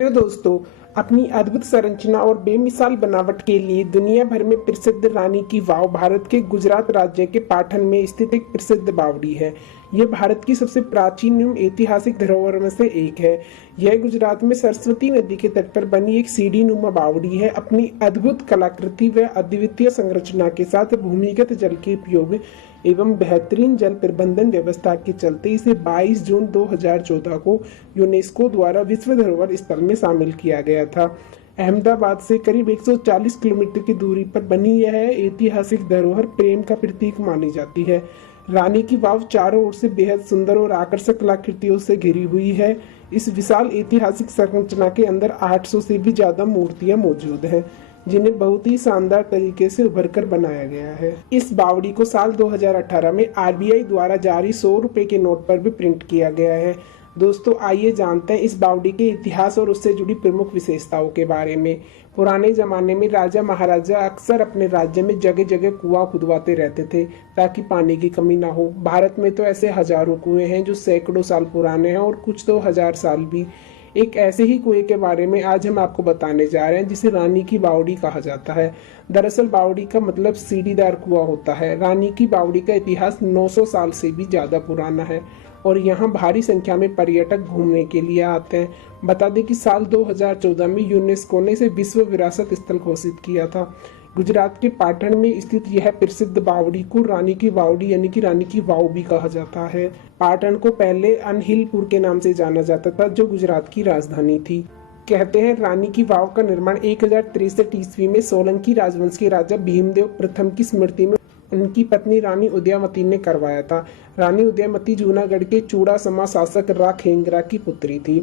तो दोस्तों, अपनी अद्भुत संरचना और बेमिसाल बनावट के लिए दुनिया भर में प्रसिद्ध रानी की वाव भारत के गुजरात राज्य के पाटन में स्थित एक प्रसिद्ध बावड़ी है। यह भारत की सबसे प्राचीन एवं ऐतिहासिक धरोहर में से एक है। यह गुजरात में सरस्वती नदी के तट पर बनी एक सीढ़ी नुमा बावड़ी है। अपनी अद्भुत कलाकृति व अद्वितीय संरचना के साथ भूमिगत जल के उपयोग एवं बेहतरीन जल प्रबंधन व्यवस्था के चलते इसे 22 जून 2014 को यूनेस्को द्वारा विश्व धरोहर स्थल में शामिल किया गया था। अहमदाबाद से करीब 140 किलोमीटर की दूरी पर बनी यह ऐतिहासिक धरोहर प्रेम का प्रतीक मानी जाती है। रानी की वाव चारों ओर से बेहद सुंदर और आकर्षक कलाकृतियों से घिरी हुई है। इस विशाल ऐतिहासिक संरचना के अंदर 800 से भी ज्यादा मूर्तियां मौजूद हैं, जिन्हें बहुत ही शानदार तरीके से उभर कर बनाया गया है। इस बावड़ी को साल 2018 में आरबीआई द्वारा जारी 100 रुपए के नोट पर भी प्रिंट किया गया है। दोस्तों, आइए जानते हैं इस बावड़ी के इतिहास और उससे जुड़ी प्रमुख विशेषताओं के बारे में। पुराने जमाने में राजा महाराजा अक्सर अपने राज्य में जगह जगह कुआं खुदवाते रहते थे ताकि पानी की कमी ना हो। भारत में तो ऐसे हजारों कुएं हैं जो सैकड़ों साल पुराने हैं और कुछ तो 1000 साल भी। एक ऐसे ही कुएं के बारे में आज हम आपको बताने जा रहे हैं जिसे रानी की बावड़ी कहा जाता है। दरअसल बावड़ी का मतलब सीढ़ीदार कुआं होता है। रानी की बावड़ी का इतिहास 900 साल से भी ज्यादा पुराना है और यहाँ भारी संख्या में पर्यटक घूमने के लिए आते हैं। बता दें कि साल 2014 में यूनेस्को ने इसे विश्व विरासत स्थल घोषित किया था। गुजरात के पाटन में स्थित यह प्रसिद्ध बावड़ी को रानी की बावड़ी यानी कि रानी की वाव भी कहा जाता है। पाटन को पहले अनहिलपुर के नाम से जाना जाता था, जो गुजरात की राजधानी थी। कहते हैं रानी की वाव का निर्माण 1063 ईस्वी में सोलंकी राजवंश के राजा भीमदेव प्रथम की स्मृति में उनकी पत्नी रानी उदयमती ने करवाया था। रानी उदयमती जूनागढ़ के चूड़ासमा शासक राखेंगरा की पुत्री थी।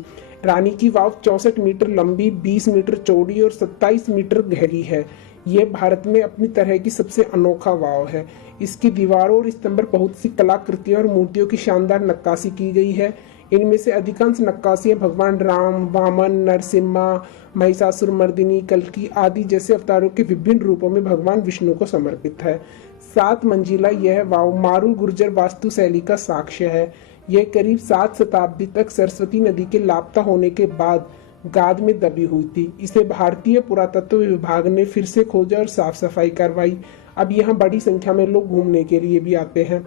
रानी की वाव 64 मीटर लंबी, 20 मीटर चौड़ी और 27 मीटर गहरी है। ये भारत में अपनी तरह की सबसे अनोखा वाव है। इसकी दीवारों और स्तंभ पर बहुत सी कलाकृतियों और मूर्तियों की शानदार नक्काशी की गई है। इनमें से अधिकांश नक्काशियां भगवान राम, वामन, नरसिम्हा, महिषासुरमर्दिनी, कल्कि आदि जैसे अवतारों के विभिन्न रूपों में भगवान विष्णु को समर्पित है। 7 मंजिला यह वाव मारू गुर्जर वास्तुशैली का साक्ष्य है। यह करीब 7 शताब्दी तक सरस्वती नदी के लापता होने के बाद गाद में दबी हुई थी। इसे भारतीय पुरातत्व विभाग ने फिर से खोजा और साफ सफाई करवाई। अब यहाँ बड़ी संख्या में लोग घूमने के लिए भी आते हैं।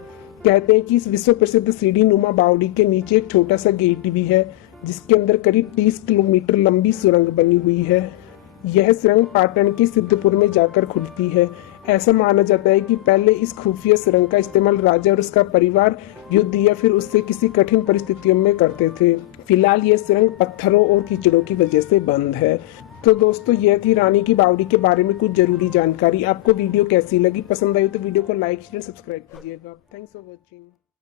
कहते हैं कि इस विश्व प्रसिद्ध सीढ़ी नुमा बावड़ी के नीचे एक छोटा सा गेट भी है, जिसके अंदर करीब 30 किलोमीटर लंबी सुरंग बनी हुई है। यह सुरंग पाटन के सिद्धपुर में जाकर खुलती है। ऐसा माना जाता है कि पहले इस खुफिया सुरंग का इस्तेमाल राजा और उसका परिवार युद्ध या फिर उससे किसी कठिन परिस्थितियों में करते थे। फिलहाल यह सुरंग पत्थरों और कीचड़ों की वजह से बंद है। तो दोस्तों, यह थी रानी की बावड़ी के बारे में कुछ जरूरी जानकारी। आपको वीडियो कैसी लगी? पसंद आई तो वीडियो को लाइक शेयर सब्सक्राइब कीजिएगा। Thanks for watching.